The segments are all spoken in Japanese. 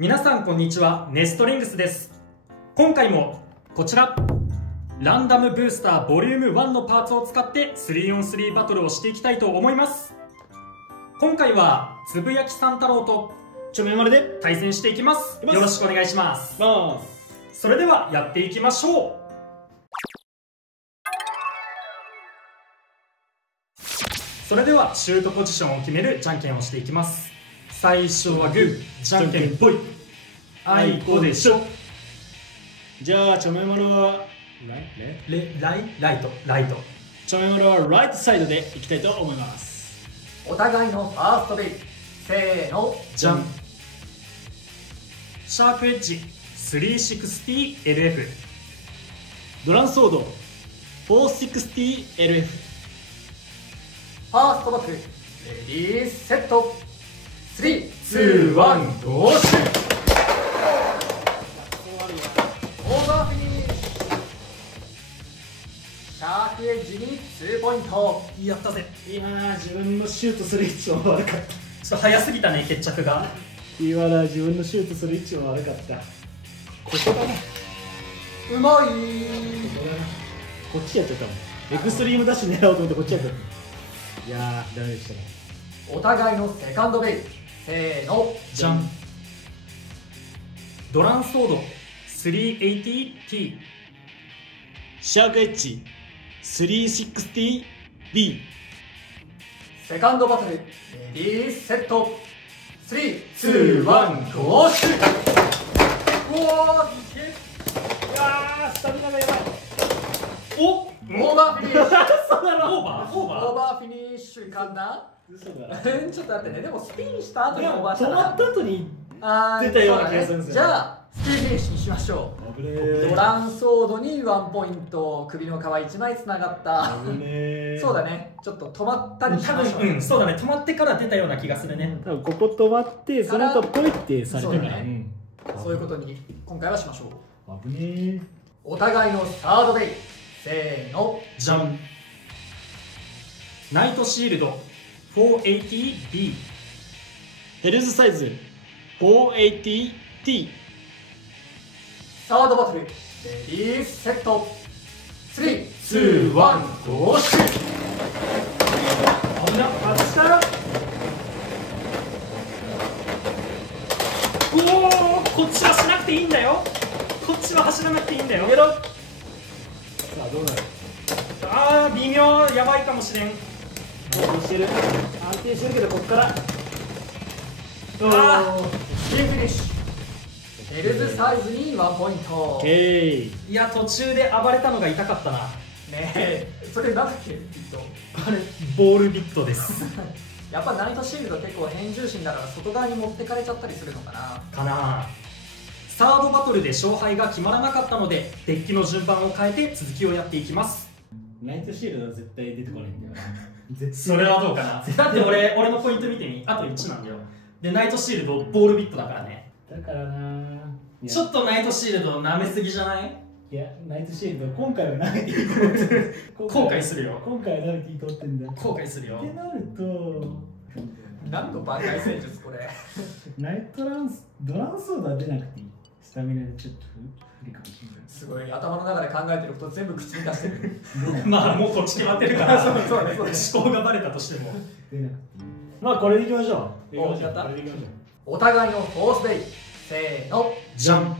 皆さんこんにちは、ネストリングスです。今回もこちらランダムブースターボリューム1のパーツを使って 3on3 バトルをしていきたいと思います。今回はつぶやきさん太郎とちょめまるで対戦していきます。よろしくお願いします。それではやっていきましょう。それではシュートポジションを決めるじゃんけんをしていきます。最初はグー、じゃんけんぽい。あいこでしょ。じゃあちょめまるはライト。ちょめまるはライトサイドでいきたいと思います。お互いのファーストベイ、せーの、じゃん。シャークエッジ 360LF。 ドランソード 460LF。 ファーストバック、レディーセット、3、2、1、ゴーシュオーバーフィニッシュ。シャークエッジに2ポイント。やったぜ。今自分のシュートする位置も悪かった。ちょっと早すぎたね、決着が。今だ自分のシュートする位置も悪かった。ここだな。うまい。こっちやっちゃったもん。エクストリームダッシュ狙おうと思ってこっちやった。いやーダメでしたね。お互いのセカンドベイ、せーの、じゃん。ドランソード 380T。 シャークエッジ 360B。 セカンドバトル、レディーセット、3、2、1、ゴーシュ。うわー、いけ。いやースタミナがやばい。おオーバーフィニッシュ。そうだろ。オーバーオーバーフィニッシュかな。嘘だな。ちょっと待ってね、でもスピンした後にオーバーした止まから。った後にあー出たような気がするんですよね。じゃあスピンフィニッシュにしましょう。危ねー。ドランソードに1ポイント、首の皮1枚つながった危ねー。そうだね、ちょっと止まったりし多ましょう。分、そうだね、止まってから出たような気がするね。多分ここ止まってその後ポイってされたから。そうだねそういうことに今回はしましょう。危ねー。お互いのサードベイ、せーの、じゃん。ナイトシールド 480B。 ヘルズサイズ 480T。 サードバトル、レディーセット、3、2、1、ゴーシュ。危な、外したよ。おお、こっちはしなくていいんだよ。こっちは走らなくていいんだよ。さあどうなる。あー、微妙、やばいかもしれん。安定してるけどこっからスピンフィニッシュ。ヘルズサイズに1ポイント。ねいや、途中で暴れたのが痛かったな。え、それなんだっけ、きっと。あれ、ボールビットです。やっぱナイトシールド結構変重心だから外側に持ってかれちゃったりするのかな。かな。サードバトルで勝敗が決まらなかったので、デッキの順番を変えて続きをやっていきます。ナイトシールドは絶対出てこないんだよな。それはどうかな。だって俺のポイント見てみ、あと1なんだよ。で、ナイトシールドボールビットだからね。だからなちょっとナイトシールド舐めすぎじゃない？いや、ナイトシールド今回は投げていいと思ってる。後悔するよ。今回は投げていいと思ってんだよ。後悔するよ。ってなると何の挽回戦術これ。ナイトドランソードは出なくていい。スタミナでちょっと不利かもしれない。すごい頭の中で考えてること全部口に出してる。まあ、もうこっち決まってるからそうねそうね思考がバレたとしても。出なくていい。まあこれでいきましょう。おやったこれでいきましょう。お互いのフォースベイ、せーの、じゃん。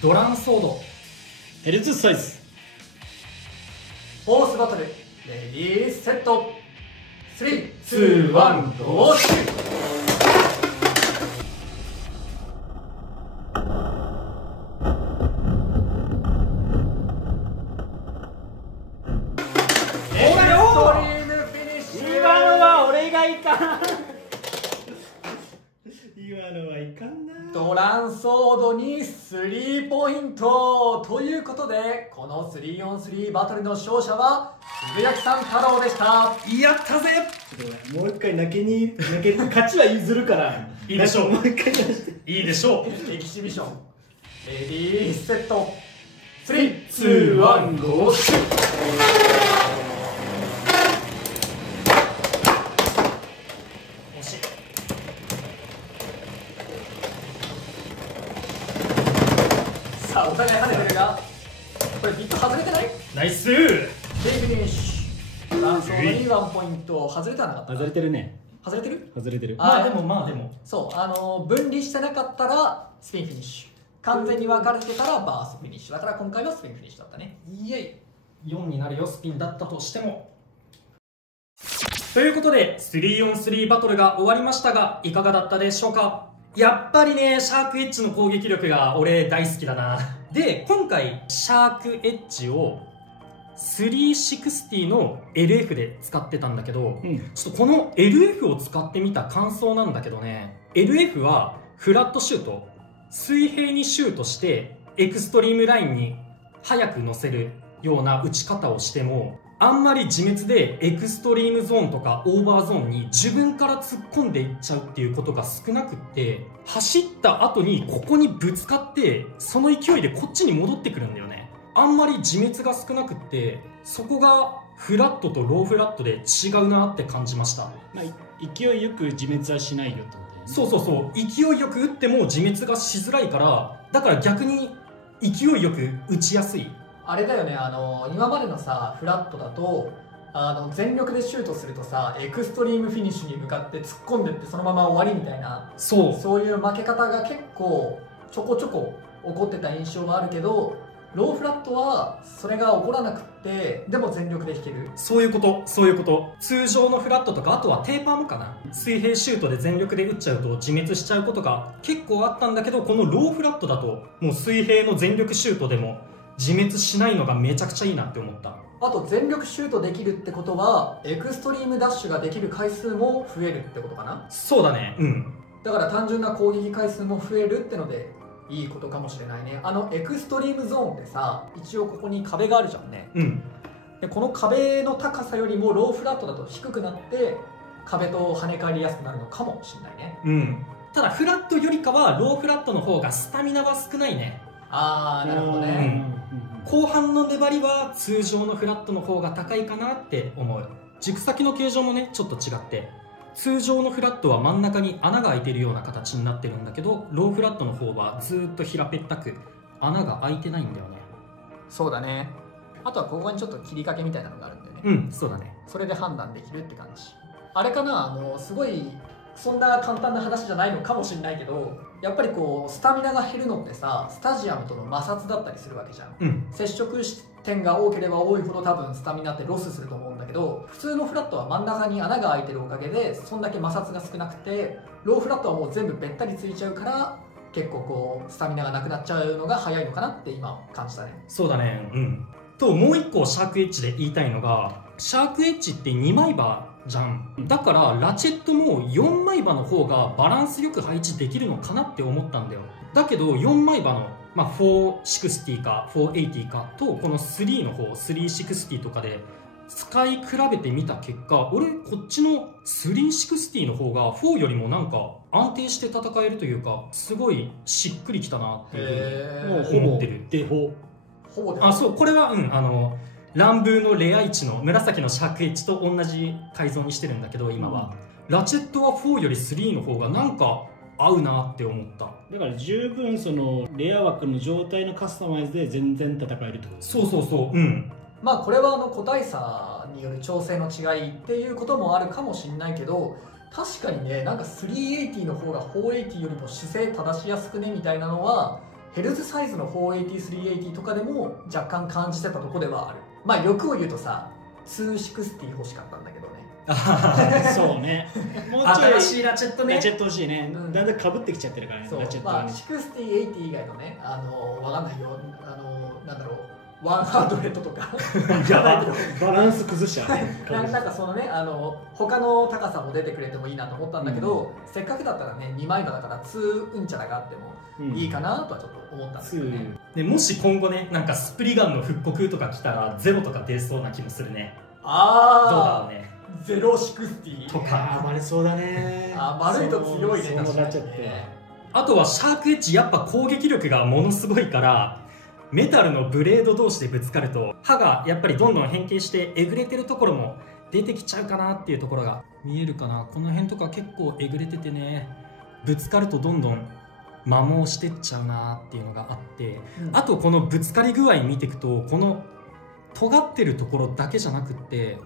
ドランソードヘルツサイズフォースバトル、レディーセット、3、2、1、ゴーシュ。エクストリームフィニッシュ。今のは俺がいかん。今のはいかんな。ドランソードに3ポイントということで、この 3on3 バトルの勝者はつぶやきさん太郎でした。やったぜ。もう一回泣け勝ちは譲るからいいでしょう。もう一回出していいでしょう。エキシビション、レディーセット、3、2、1、ゴーシュ。惜しい。あお互い跳ねてるが、これビット外れてない？ナイス。フィニッシュ。ランソーのいいワンポイント外れてはなかった。外れてるね。外れてる？外れてる。まあでもそう分離してなかったらスピンフィニッシュ、完全に分かれてたらバースフィニッシュだから、今回はスピンフィニッシュだったね。イエイ。4になるよ、スピンだったとしても。ということで 3on3 バトルが終わりましたが、いかがだったでしょうか。やっぱりね、シャークエッジの攻撃力が俺大好きだな。で、今回シャークエッジを360の LF で使ってたんだけど、ちょっとこの LF を使ってみた感想なんだけどね、 LF はフラットシュート、水平にシュートしてエクストリームラインに速く乗せるような打ち方をしても、あんまり自滅でエクストリームゾーンとかオーバーゾーンに自分から突っ込んでいっちゃうっていうことが少なくって、走った後にここにぶつかってその勢いでこっちに戻ってくるんだよね。あんまり自滅が少なくって、そこがフラットとローフラットで違うなって感じました。まあ、勢いよく自滅はしないよってことだよね。そう勢いよく打っても自滅がしづらいから、だから逆に勢いよく打ちやすい。あれだよね、今までのさフラットだと全力でシュートするとさ、エクストリームフィニッシュに向かって突っ込んでってそのまま終わりみたいな、そういう負け方が結構ちょこちょこ起こってた印象があるけど、ローフラットはそれが起こらなくってでも全力で弾ける。そういうこと通常のフラットとか、あとはテーパーもかな、水平シュートで全力で打っちゃうと自滅しちゃうことが結構あったんだけど、このローフラットだともう水平の全力シュートでも自滅しないのがめちゃくちゃいいなって思った。あと全力シュートできるってことはエクストリームダッシュができる回数も増えるってことかな。そうだね。だから単純な攻撃回数も増えるってのでいいことかもしれないね。エクストリームゾーンってさ、一応ここに壁があるじゃんね。でこの壁の高さよりもローフラットだと低くなって壁と跳ね返りやすくなるのかもしれないね。ただフラットよりかはローフラットの方がスタミナは少ないね。あー、なるほどね。後半の粘りは通常のフラットの方が高いかなって思う。軸先の形状もねちょっと違って、通常のフラットは真ん中に穴が開いてるような形になってるんだけど、ローフラットの方はずっと平べったく穴が開いてないんだよね。そうだね。あとはここにちょっと切り掛けみたいなのがあるんだよね。そうだね。それで判断できるって感じ。あれかな、すごいそんな簡単な話じゃないのかもしれないけど、やっぱりこうスタミナが減るのってさ、スタジアムとの摩擦だったりするわけじゃん。接触点が多ければ多いほど多分スタミナってロスすると思うんだけど、普通のフラットは真ん中に穴が開いてるおかげでそんだけ摩擦が少なくて、ローフラットはもう全部べったりついちゃうから結構こうスタミナがなくなっちゃうのが早いのかなって今感じたね。そうだね。ともう一個シャークエッジで言いたいのが、シャークエッジって2枚刃じゃん。だからラチェットも4枚刃の方がバランスよく配置できるのかなって思ったんだよ。だけど4枚刃の、460か480かとこの3の方360とかで使い比べてみた結果、俺こっちの360の方が4よりもなんか安定して戦えるというか、すごいしっくりきたなっていうふうに思ってる。ほぼでそう、これは乱舞のレア1の紫のシャークエッジと同じ改造にしてるんだけど、今は、ラチェットは4より3の方がなんか合うなって思った。だから十分そのレア枠の状態のカスタマイズで全然戦えるってこと。そう。まあこれは個体差による調整の違いっていうこともあるかもしれないけど、確かにね、なんか380の方が480よりも姿勢正しやすくねみたいなのはヘルズサイズの480、380とかでも若干感じてたとこではある。まあ欲を言うとさ、260欲しかったんだけどね。そうね。もうちょい新しいラチェットね。ラチェット欲しいね。だんだんかぶってきちゃってるからね。ラチェットはね。60、80以外のね、わかんないよ。なんだろう、100とか。やばい。バランス崩しちゃうね。なんかそのね、他の高さも出てくれてもいいなと思ったんだけど、せっかくだったらね、2枚刃だから2うんちゃらがあってもいいかなとはちょっと思ったんですよね。でもし今後ね、なんかスプリガンの復刻とか来たらゼロとか出そうな気もするね。どうだろうね。ゼロ60とか丸そうだね。丸いと強いね。そうなっちゃって。あとはシャークエッジやっぱ攻撃力がものすごいから、メタルのブレード同士でぶつかると刃がやっぱりどんどん変形してえぐれてるところも出てきちゃうかなっていうところが見えるかな。この辺とか結構えぐれててね、ぶつかるとどんどん摩耗してっちゃうなっていうのがあって、あとこのぶつかり具合見ていくと、この尖ってるところだけじゃなくって、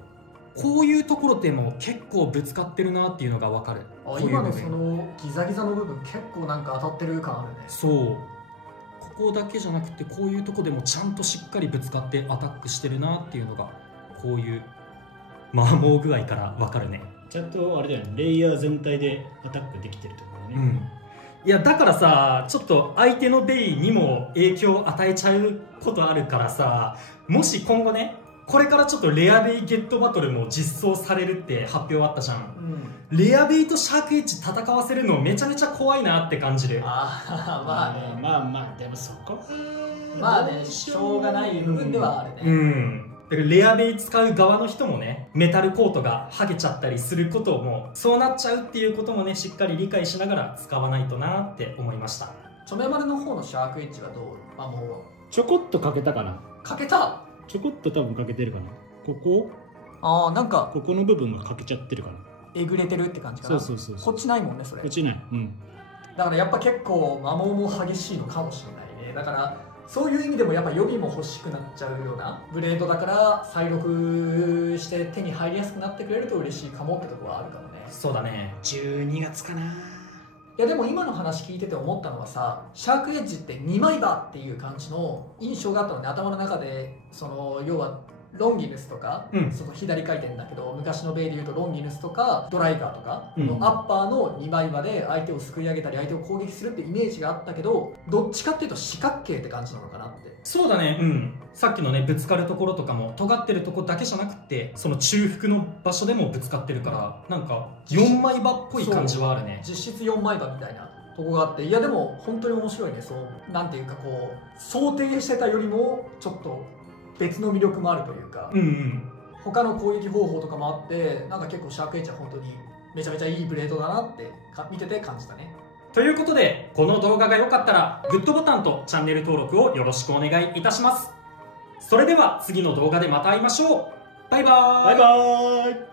こういうところでも結構ぶつかってるなっていうのが分かる。今のそのギザギザの部分結構なんか当たってる感あるね。そう、ここだけじゃなくてこういうとこでもちゃんとしっかりぶつかってアタックしてるなっていうのが、こういう摩耗具合から分かるね。ちゃんとあれだよね、レイヤー全体でアタックできてるところね。いやだからさ、ちょっと相手のベイにも影響を与えちゃうことあるからさ、もし今後ね、これからちょっとレアベイゲットバトルも実装されるって発表あったじゃん、レアベイとシャークエッジ戦わせるのめちゃめちゃ怖いなって感じる。まあね、まあでもそこはまあね、しょうがない部分ではあるね。だからレアベイ使う側の人もね、メタルコートが剥げちゃったりすることも、そうなっちゃうっていうこともね、しっかり理解しながら使わないとなって思いました。チョメマルの方のシャークエッジはどう？もうちょこっとかけたかな。かけた？ちょこっと多分かけてるかな。ここ？なんかここの部分がかけちゃってるかな。えぐれてるって感じかな。そう。こっちないもんね、それ。こっちない。だからやっぱ結構摩耗も激しいのかもしれないね。だからそういう意味でもやっぱ予備も欲しくなっちゃうようなブレードだから、再録して手に入りやすくなってくれると嬉しいかもってところはあるかもね。そうだね。12月かな。いやでも今の話聞いてて思ったのはさ、シャークエッジって2枚刃っていう感じの印象があったのね、頭の中で。その要はロンギヌスとか、その左回転だけど昔のベイでいうとロンギヌスとかドライガーとかのアッパーの2枚刃で相手をすくい上げたり相手を攻撃するってイメージがあったけど、どっちかっていうと四角形って感じなのかなって。そうだね。さっきのね、ぶつかるところとかも尖ってるところだけじゃなくて、その中腹の場所でもぶつかってるから、なんか4枚刃っぽい感じはあるね。実質4枚刃みたいなとこがあって、いやでも本当に面白いね。そうなんていうか、こう想定してたよりもちょっと別の魅力もあるというか、他の攻撃方法とかもあって、なんか結構シャークエッジは本当にめちゃめちゃいいブレードだなって見てて感じたね。ということで、この動画が良かったらグッドボタンとチャンネル登録をよろしくお願いいたします。それでは次の動画でまた会いましょう。バイバーイ。バイバーイ。